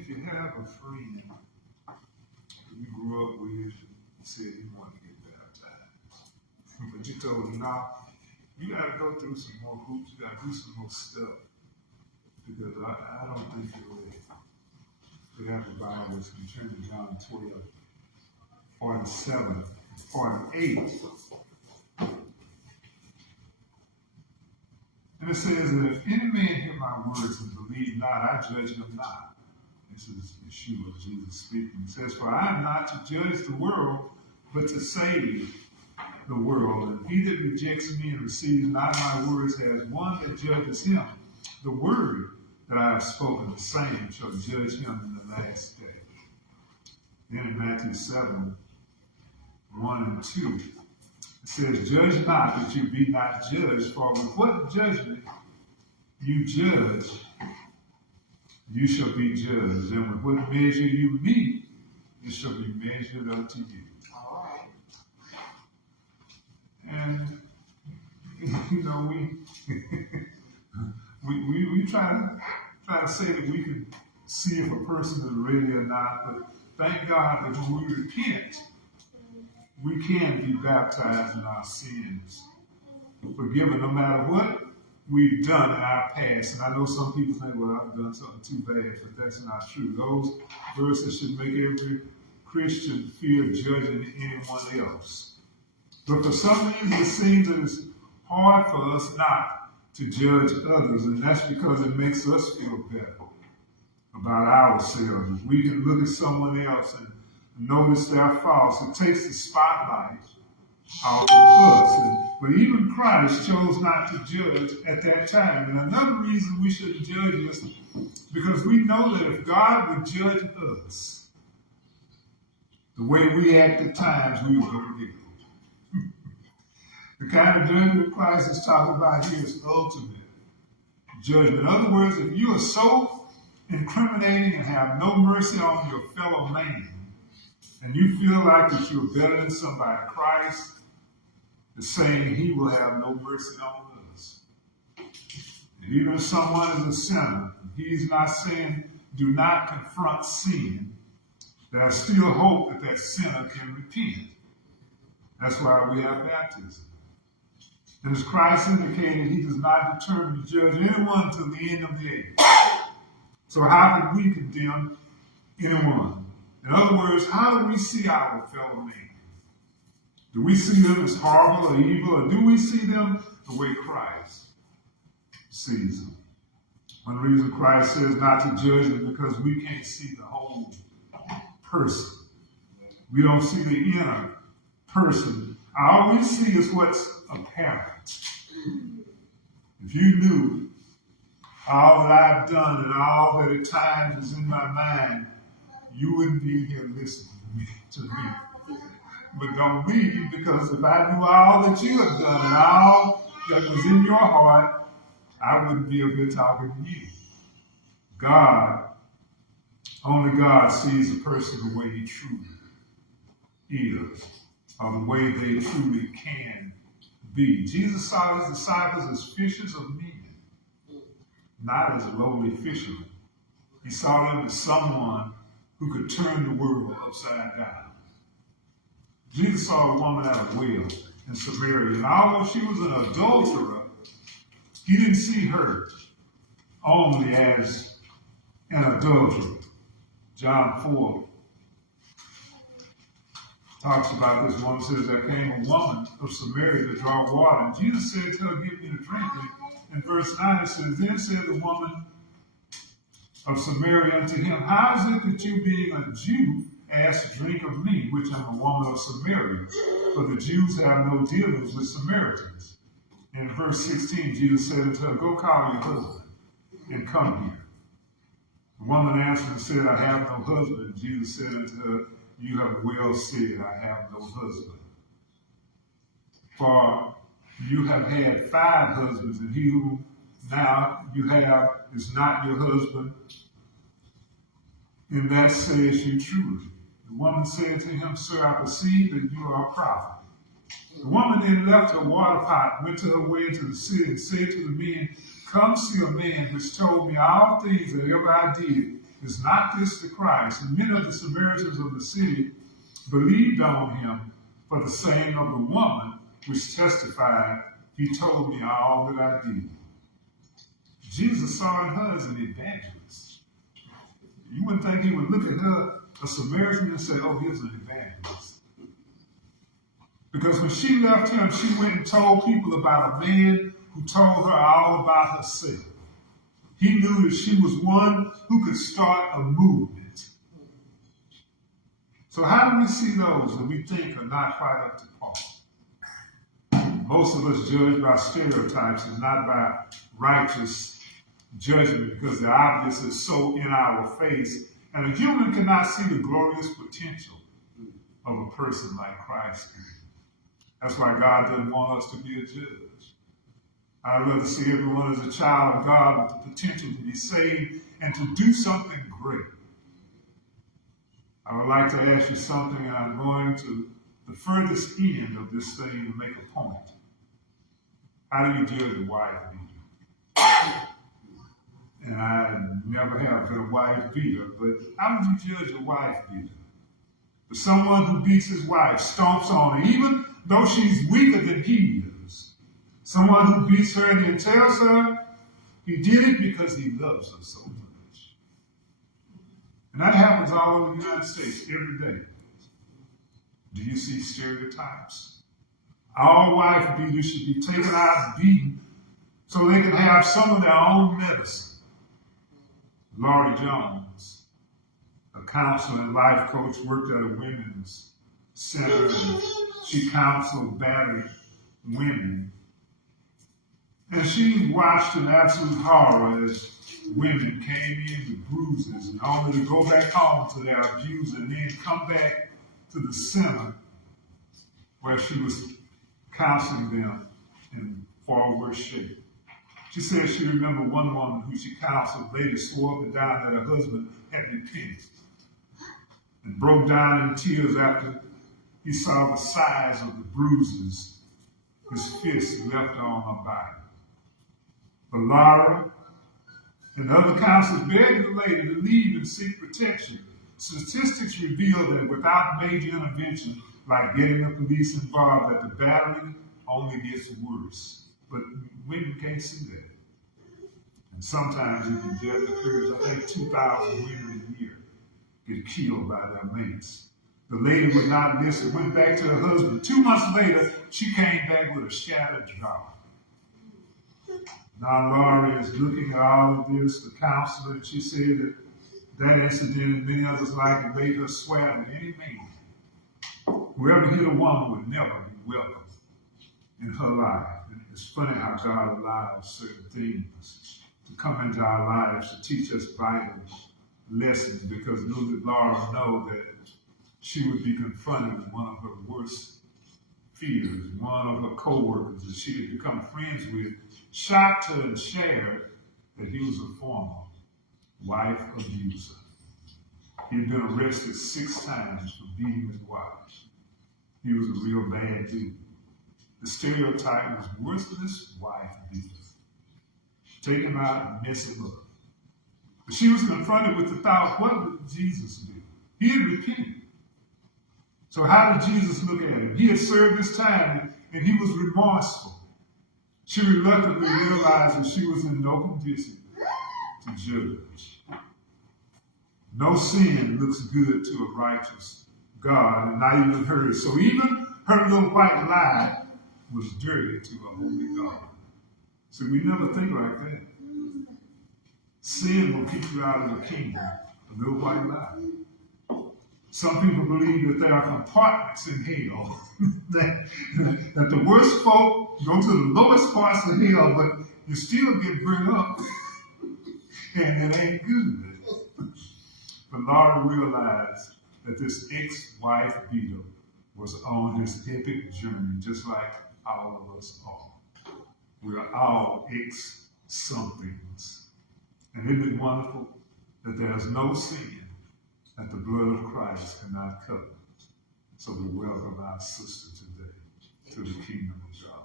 if you have a friend you grew up with and said he wanted to get baptized, but you told him, no, you got to go through some more hoops, you got to do some more stuff, because I don't think you're ready. You have the Bible, you can turn to John 12, 47, 48. And it says that if any man hear my words and believe not, I judge him not. This is Yeshua, Jesus speaking. He says, for I am not to judge the world, but to save the world. And he that rejects me and receives not my words has one that judges him. The word that I have spoken, the same shall judge him in the last day. Then in Matthew 7, 1 and 2, it says, judge not that you be not judged, for with what judgment you judge, you shall be judged. And with what measure you meet, it shall be measured unto you. All right. And, you know, we try to say that we can see if a person is ready or not, but thank God that when we repent, we can be baptized in our sins, forgiven no matter what we've done in our past. And I know some people think, well, I've done something too bad, but that's not true. Those verses should make every Christian fear judging anyone else. But for some reason, it seems that it's hard for us not to judge others, and that's because it makes us feel better about ourselves. If we can look at someone else and notice their faults, it takes the spotlight off of us. But even Christ chose not to judge at that time. And another reason we shouldn't judge is because we know that if God would judge us the way we act at times, we would go to hell. The kind of judgment that Christ is talking about here is ultimate judgment. In other words, if you are so incriminating and have no mercy on your fellow man, and you feel like that you're better than somebody, Christ is saying he will have no mercy on us. And even if someone is a sinner, he's not saying do not confront sin, that I still hope that that sinner can repent. That's why we have baptism. And as Christ indicated, he does not determine to judge anyone until the end of the age. So how can we condemn anyone? In other words, how do we see our fellow man? Do we see them as horrible or evil, or do we see them the way Christ sees them? One reason Christ says not to judge is because we can't see the whole person. We don't see the inner person. All we see is what's apparent. If you knew all that I've done and all that at times is in my mind, you wouldn't be here listening to me. But don't leave, because if I knew all that you have done and all that was in your heart, I wouldn't be up here talking to you. Only God sees a person the way he truly is, or the way they truly can be. Jesus saw his disciples as fishers of men, not as lowly fishermen. He saw them as someone who could turn the world upside down. Jesus saw a woman at a well in Samaria, and although she was an adulterer, he didn't see her only as an adulterer. John 4 talks about this woman, says, there came a woman of Samaria to draw water, and Jesus said to her, give me to drink. And in verse 9 it says, then said the woman of Samaria unto him, how is it that you, being a Jew, ask drink of me, which am a woman of Samaria? For the Jews have no dealings with Samaritans. And in verse 16, Jesus said unto her, go call your husband and come here. The woman answered and said, I have no husband. And Jesus said unto her, you have well said, I have no husband. For you have had 5 husbands, and he who now you have is not your husband, and that says you truly. The woman said to him, sir, I perceive that you are a prophet. The woman then left her water pot, went to her way into the city, and said to the men, come see a man which told me all things that ever I did. is not this the Christ? And many of the Samaritans of the city believed on him for the saying of the woman, which testified, he told me all that I did. Jesus saw in her as an evangelist. You wouldn't think he would look at her, a Samaritan, and say, oh, here's an evangelist. Because when she left him, she went and told people about a man who told her all about herself. He knew that she was one who could start a movement. So how do we see those that we think are not quite up to par? Most of us judge by stereotypes and not by righteous judgment, because the obvious is so in our face, and a human cannot see the glorious potential of a person like Christ. That's why God doesn't want us to be a judge. I'd rather see everyone as a child of God with the potential to be saved and to do something great. I would like to ask you something, and I'm going to the furthest end of this thing to make a point. How do you judge a wife beater? And I never have been a wife beater, but how would you judge a wife beater? But someone who beats his wife, stomps on her, even though she's weaker than he is. Someone who beats her and then tells her he did it because he loves her so much. And that happens all over the United States every day. Do you see stereotypes? All wife beaters should be taken out and beaten so they can have some of their own medicine. Laurie Jones, a counselor and life coach, worked at a women's center. And she counseled battered women. And she watched in absolute horror as women came in with bruises and only to go back home to their abuser and then come back to the center where she was counseling them in far worse shape. She said she remembered one woman who she counseled later swore up and down that her husband had repented and broke down in tears after he saw the size of the bruises his fists left on her body. But Laura and other counselors begged the lady to leave and seek protection. Statistics reveal that without major intervention, like getting the police involved, that the battery only gets worse. But women can't see that. And sometimes it can just occur. I think 2,000 women a year get killed by their mates. The lady would not listen, went back to her husband. 2 months later, she came back with a shattered jaw. Now Laurie is looking at all of this, the counselor, and she said that incident and many others like it made her swear that any man, whoever hit a woman, would never be welcome in her life. And it's funny how God allows certain things to come into our lives to teach us vital lessons, because little did Laura know that she would be confronted with one of her worst fears. One of her co-workers that she had become friends with shocked her and shared that he was a former wife abuser. He had been arrested 6 times for beating his wife. He was a real bad dude. The stereotype was worthless wife beater. Take him out and mess him up. But she was confronted with the thought, what would Jesus do? He had repented. So how did Jesus look at him? He had served his time and he was remorseful. She reluctantly realized that she was in no condition to judge. No sin looks good to a righteous God, and not even hers. So even her little white lie was dirty to a holy God. So we never think like that. Sin will keep you out of the kingdom. A little white lie. Some people believe that there are compartments in hell. that the worst folk go to the lowest parts of hell, but you still get burned up. And it ain't good. But Laura realized that this ex-wife beater was on his epic journey, just like all of us are. We are all ex-somethings. And isn't it wonderful that there is no sin that the blood of Christ cannot cover? So we welcome our sister today to the kingdom of God.